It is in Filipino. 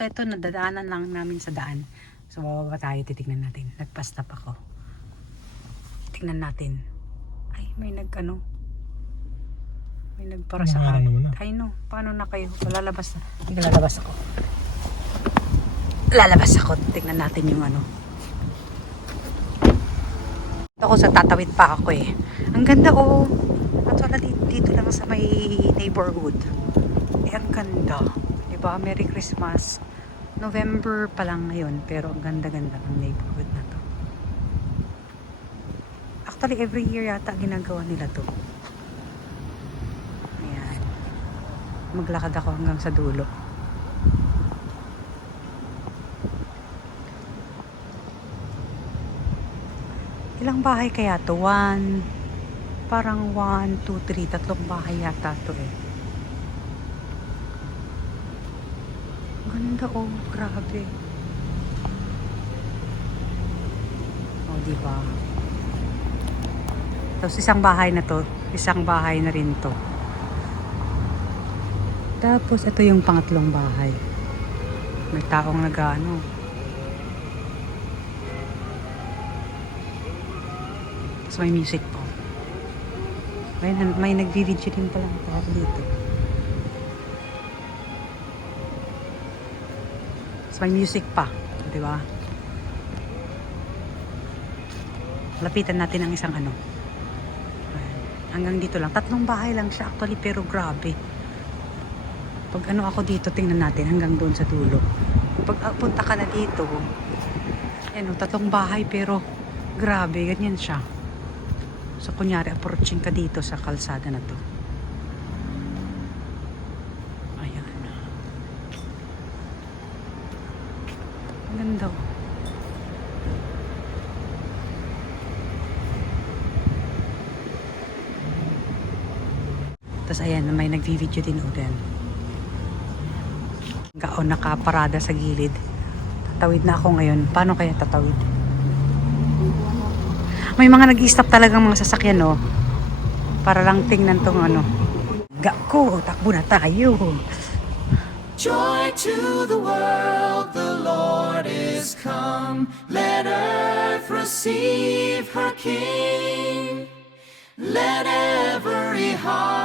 So ito, nadadaanan lang namin sa daan. So bababa tayo, titignan natin. Nagpa-stop ako. Tignan natin. Ay, may nagkano. May nagpara sa akin. Ay no, paano na kayo? Lalabas na. Hindi lalabas ako. Lalabas ako. Tignan natin yung ano. Ako sa tatawid pa ako eh. Ang ganda oh. At wala dito lang sa may neighborhood. Eh, ang ganda. Diba? Merry Christmas. November pa lang ngayon, pero ang ganda-ganda ng neighborhood na to. Actually, every year yata ginagawa nila to. Ayan. Maglakad ako hanggang sa dulo. Ilang bahay kaya to? Parang 1, 2, 3, tatlong bahay yata to eh. Ganda oh, grabe. Oh, diba? Tapos isang bahay na to, isang bahay na rin to. Tapos ito yung pangatlong bahay. May taong nag-ano. Tapos may music po. May nagvi-video din pala ako dito. May music pa, di ba? Lapitan natin ang isang ano. Hanggang dito lang. Tatlong bahay lang siya actually, pero grabe. Pag ano ako dito, tingnan natin hanggang doon sa dulo. Pag punta ka na dito, yan o, tatlong bahay pero grabe, ganyan siya. So kunyari, approaching ka dito sa kalsada na to. Ganda. Tapos ayan, may nagvi-video din o din. Gaon nakaparada sa gilid. Tatawid na ako ngayon. Paano kaya tatawid? May mga nag-i-stop talagang mga sasakyan, no? Para lang tingnan tong ano. Gako, takbo na tayo. Joy to the world, the Lord is come. Let earth receive her King. Let every heart